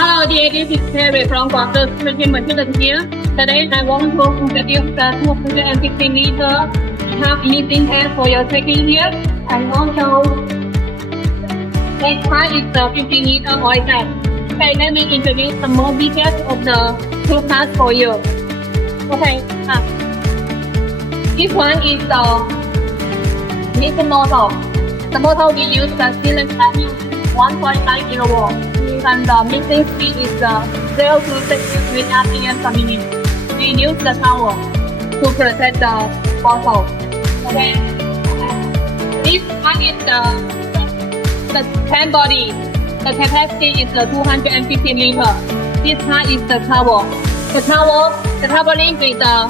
Hello, dear, this is Terry from Guangzhou Pharmaceutical here. Today I want to introduce the 250 liter half mixing tank for your taking here. And also, next part is the 50 liter oil tank. Okay, let me introduce some more details of the two parts for you. Okay, this one is the mixing motor. The motor we use the sealant value 1.9 kilowatt, and the mixing speed is 0 to 6 rpm per minute. We use the towel to protect the bottle. Okay. This one is the tank body. The capacity is 250 liter. This part is the towel. The towel linked with the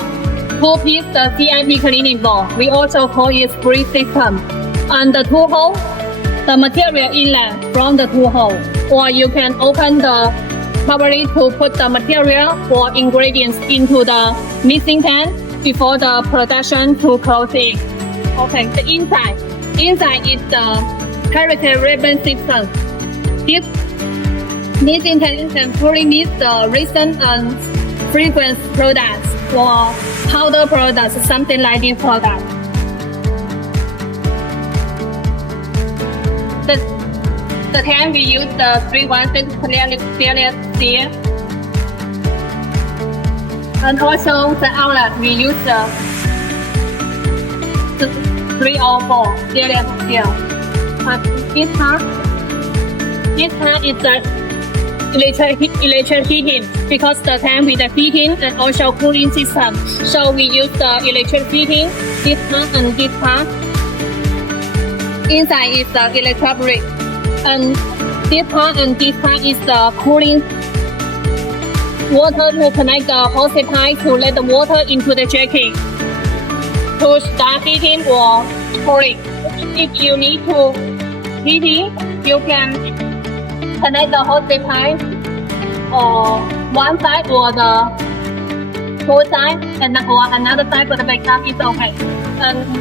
two-piece CIP cleaning ball. We also call it spray system. And the two hole, the material inlet from the two hole, or you can open the cover to put the material or ingredients into the mixing tank before the production to close it. Okay, the inside is the helical ribbon system. This mixing tank can fully mix the recent and fragrance products or powder products, something like this product. The tank we use the 316 stainless steel, and also the outlet we use the 304 stainless steel. This part is the electric heating, because the tank with the heating and also cooling system. So we use the electric heating, this part and this part. Inside is the electric brick. And this part and this part is the cooling water to connect the hose pipe to let the water into the jacket to start heating or cooling. If you need to heating, you can connect the hose pipe or one side or the both side and or another side for the backup is okay. And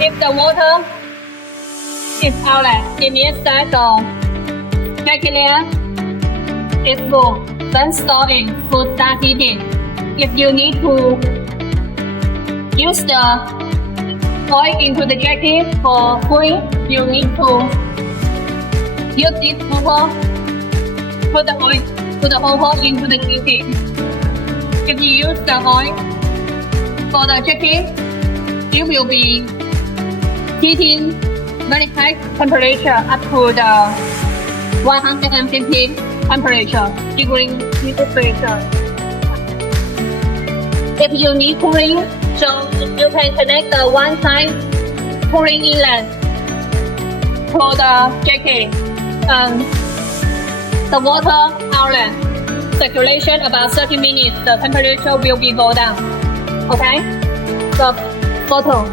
if the water is outlet, it means that the jacket layer is full. Then storing to start heating. If you need to use the oil into the jacket for cooling, you need to use this hole, put the hole into the jacket. If you use the oil for the jacket, it will be heating very high temperature up to the 150 degree temperature. If you need cooling, so you can connect the one side cooling inlet to the jacket and the water outlet. Circulation about 30 minutes, the temperature will be go down. Okay? The bottle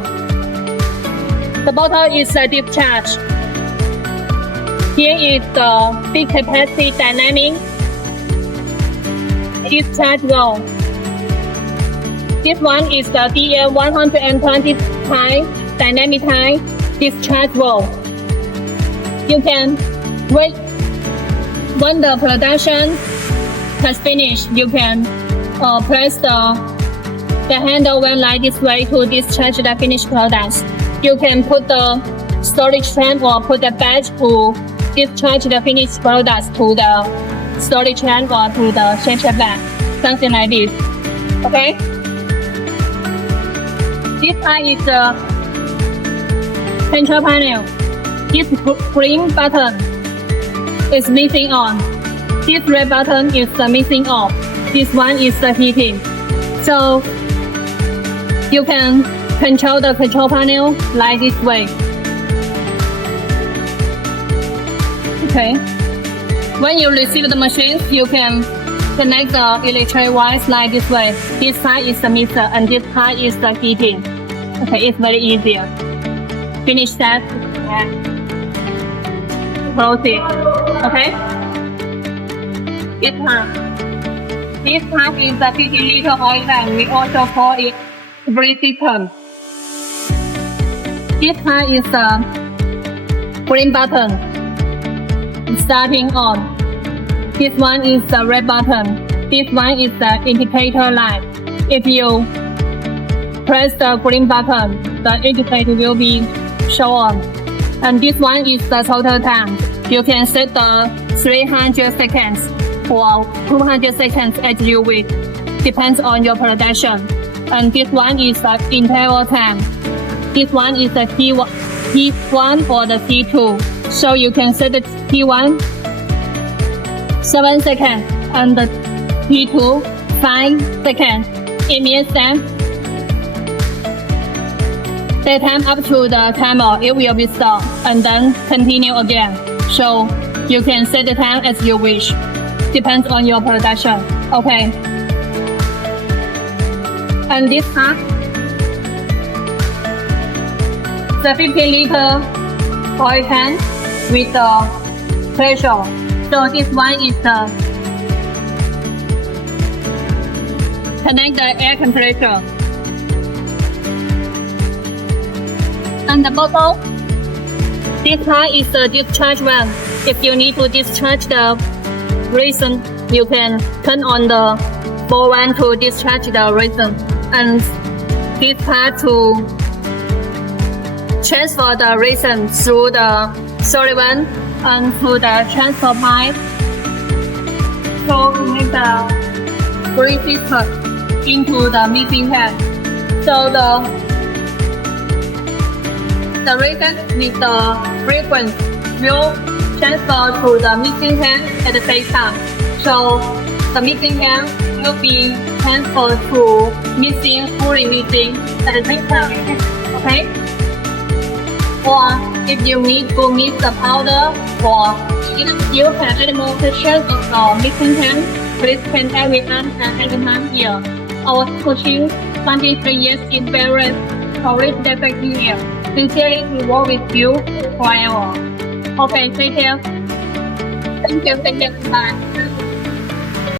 is a discharge. Here is the big capacity dynamic discharge valve. This one is the DL 120 type dynamic type discharge valve. You can wait when the production has finished. You can press the handle when like this way to discharge the finished products. You can put the storage tank or put the badge to discharge the finished products to the storage tank or to the sachet bag, something like this. Okay? This part is the control panel. This green button is missing on. This red button is the missing off. This one is the heating. So you can control the control panel like this way. Okay. When you receive the machine, you can connect the electric wires like this way. This side is the mixer and this part is the heating. Okay, it's very easier. Finish that and close it. Okay. This part is the 50 liter oil tank. We also call it spray system. This part is the green button. Starting on. This one is the red button. This one is the indicator light. If you press the green button, the indicator will be shown. And this one is the total time. You can set the 300 seconds or 200 seconds as you wish. Depends on your production. And this one is the interval time. This one is the T1 or the T2. So you can set the T1 7 seconds and the T2 5 seconds. It means that the time up to the timer, it will be stopped and then continue again. So you can set the time as you wish. Depends on your production. Okay. And this part, the 50-liter oil can with the pressure. So this one is the connect the air temperature. And the bottle, this part is the discharge one. If you need to discharge the resin, you can turn on the ball one to discharge the resin. And this part to transfer the resin through the solvent and to the transfer pipe to make the free system into the mixing pan. So the resin with the fragrance will transfer to the mixing pan at the same time. So the mixing pan will be transferred to fully mixing at the same time. Okay? Or if you need to mix the powder or if you have any more questions of the mixing pan, please contact with us at any time here. Our coaching 23 years in various storage defect here. Sincerely, we work with you forever. Okay, take care. Thank you. Bye.